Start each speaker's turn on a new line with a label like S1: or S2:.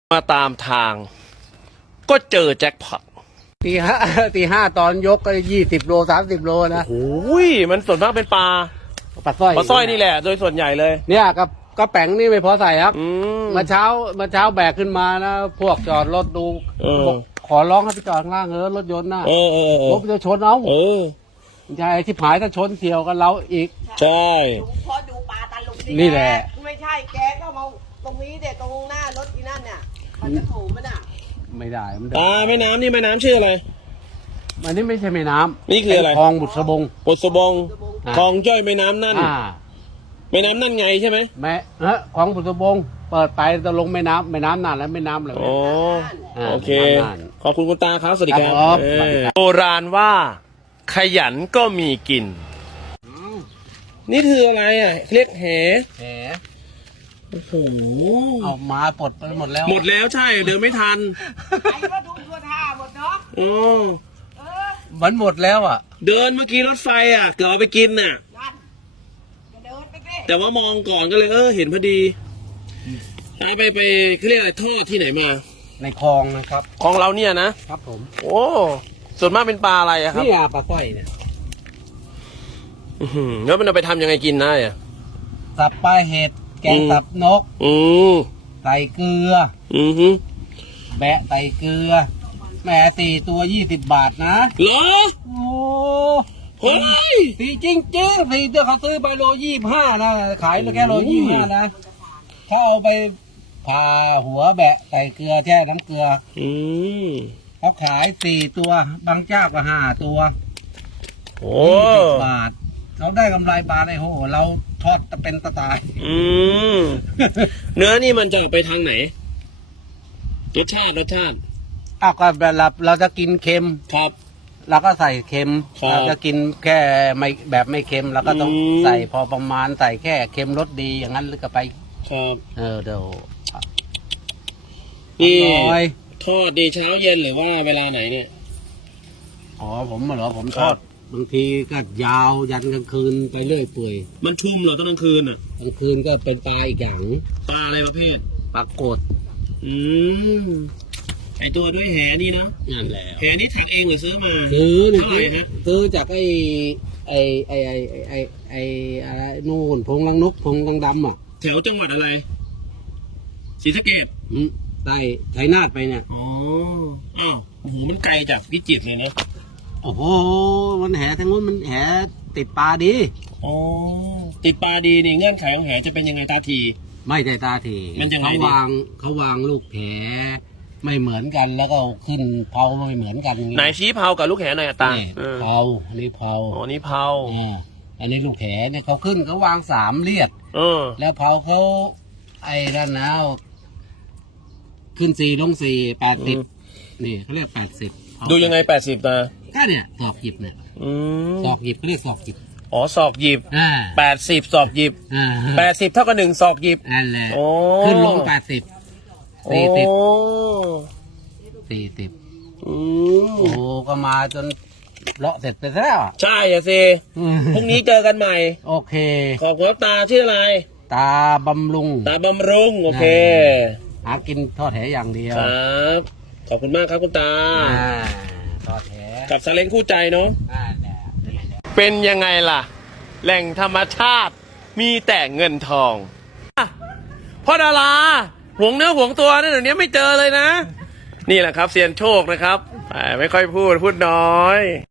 S1: มาตามทางก็เจอแจ็คพอต
S2: ตีห้าตอนยกก็20 โล 30 โลนะ
S1: โอ้ยมันส่วนมากเป็นปลา
S2: ปลาสร้อย
S1: ปลาสร้อยนี่แหละโดยส่วนใหญ่เลย
S2: เนี่ยกับกระแป๋งนี่ไม่พอใส่ครับ
S1: ม
S2: เมื่อเช้าแบกขึ้นมานะพวกจอดรถดู บอกขอร้องให้ไปจอดข้างล่างรถยนต์นะรถจะชนเอาใช่ที่ผายถ้าชนเฉียวกันเราอีก
S1: ใช่
S3: พอดูปลาตาลุง
S2: นี่แหละ
S3: ไม่ใช่แกก็มาตรงนี้เด็ดตรงหน้ารถที่นั่นน่ะมันจะถูมันอ่ะ
S2: ไม่ได้มัน
S1: ปลาแม่น้ำนี่แม่น้ำชื่ออะไร
S2: อันนี้ไม่ใช่แม่น้ำ
S1: นี่คืออะไร
S2: คลองบุษบง
S1: บุษบงคลองจ้อยแม่น้ำนั่นแม่น้ำนั่นไงใช่ไหม
S2: คลองบุษบงเปิดไปจะลงแม่น้ำนั่นแล้วแม่น้ำอะไร
S1: โอ้โอเคขอบคุณคุณตาครับสวัสดีครับ
S2: ครับ
S1: โบราณว่าขยันก็มีกินนี่คืออะไรอ่ะเรียกแห
S2: แห
S1: โอ้โห
S2: เอามาปลดไปหมดแล้ว
S1: หมดแล้วใช่เดินไม่ทัน
S3: ไอ้ก็ดูทั่วท่าหมดเนาะ
S1: โอ้
S2: มันหมดแล้วอ่ะ
S1: เดินเมื่อกี้รถไฟอ่ะเกือบเอาไปกินน่ะ
S3: นั่นจะเดินไปสิ
S1: แต่ว่ามองก่อนก็เลยเห็นพอดีตายไปเขาเรียกอะไรทอดที่ไหนมา
S2: ในคลองนะครับ
S1: ของเราเนี่ยนะครับ
S2: ผม
S1: โอ้ส่วนมากเป็นปลาอะไรอะครับ
S2: นี่ปลาสร้อยเนี่ย
S1: แล้วมันเอาไปทำยังไงกินได้อะ
S2: สับปลาเห็ดแกงสับนก ใส่เกลือ แบะใส่เกลือแหม4 ตัว20 บาทนะ
S1: เหรอ
S2: โอ้
S1: เฮ้ย
S2: ตีจริง4 ตัวเขาซื้อไปโล25นะขายแค่โล25นะเขาเอาไปผ่าหัวแบะใส่เกลือแช่น้ำเกลือเขาขาย4 ตัวบางเจ้าก็5 ตัว
S1: โอ้
S2: 20 บาทเขาได้กำไรบาทเลยโหเราทอดเป็นตะตาย
S1: เนื้อนี่มันจะไปทางไหนรสชาติ
S2: อ้าวก็เราจะกินเค็ม
S1: ครับ
S2: เราก็ใส่เค็ม
S1: ครับ
S2: เราจะกินแค่ไม่แบบไม่เค็มเราก็ต้องใส่พอประมาณใส่แค่เค็มรสดีอย่างนั้นหรือก็ไป
S1: ครับ
S2: เดี๋ยว
S1: นี่
S2: อร่อย
S1: ทอดดีเช้าเย็นหรือว่าเวลาไหนเนี่ย
S2: อ๋อผมเหรอผม
S1: ค
S2: ท
S1: รั
S2: อบ ดบางทีก็ยาวยันกลางคืนไปเรื่อยเปื่อย
S1: มันชุ่มเหรอตอนกลางคืนอ่ะ
S2: กลางคืนก็เป็นปลาอีกอย่าง
S1: ปลาอะไรประเภท
S2: ปลากด
S1: ไอตัวด้วยแหนี่นะ
S2: นั่นแหละ
S1: แหนี่ถักเองหรือซื้อมา
S2: ซื้อ
S1: เท่าไหร่ฮะ
S2: ซื้อจากไอ้อะไรนู่นพงลังนุกพงลังดำอ่ะ
S1: แถวจังหวัดอะไรศรีสะเกษ
S2: ใต้ชัยนาทไปเนี่ย
S1: อ๋ออ้าวโอ้โหมันไกลจากพิจิตรเลยนะ
S2: โอ้โหมันแหทั้งนู้นมันแหติดปลาดี
S1: อ๋อติดปลาดีนี่เงื่อนไขของแหจะเป็นยังไงตาที
S2: ไม่ใช่ตาถี
S1: มันยังไง
S2: เขา
S1: ดิ
S2: วางลูกแหไม่เหมือนกันแล้วก็ขึ้นเผาไม่เหมือนกัน
S1: ไหนชี้เผากับลูกแหหน่อยอะตา
S2: นี่เผาอันนี้เผา
S1: อ๋อนี่เผา
S2: อันนี้ลูกแหเนี่ยเขาขึ้นเขาวาง3 เลียด แล้วเผาเขาไอ้ด้านนะขึ้น4 ลง 4 80นี่เขาเรียก80
S1: ดูยังไง80ตา
S2: ก็เนี่ยศอกหยิบเนี่ยศอกหยิบเขาเรียกศอกหยิบ
S1: อ๋อศอกหยิบ80ศอกหยิบ80เท่ากับ1ศอกหยิบ
S2: นั่นแหละ
S1: โอ้
S2: ขึ้นลง80
S1: โอ้
S2: 40โอ้ก็มาจนเลาะเสร็จไปแล้วอะ
S1: ใช่อะสิพรุ่งนี้เจอกันใหม่
S2: โอเค
S1: ขอบคุณครับตาชื่ออะไร
S2: ตาบำรุง
S1: ตาบำรุงโอเค
S2: หากินทอดแหอย่างเดียว
S1: ครับขอบคุณมากครับคุณตา
S2: ทอดแห
S1: กับซาเล้งคู่ใจเนาะ
S2: แหละ
S1: เป็นยังไงล่ะ แหล่งธรรมชาติมีแต่เงินทองพ่อดาราห่วงเนื้อห่วงตัวเนี่ยเดี๋ยวนี้ไม่เจอเลยนะ นี่แหละครับเซียนโชคนะครับไม่ค่อยพูดน้อย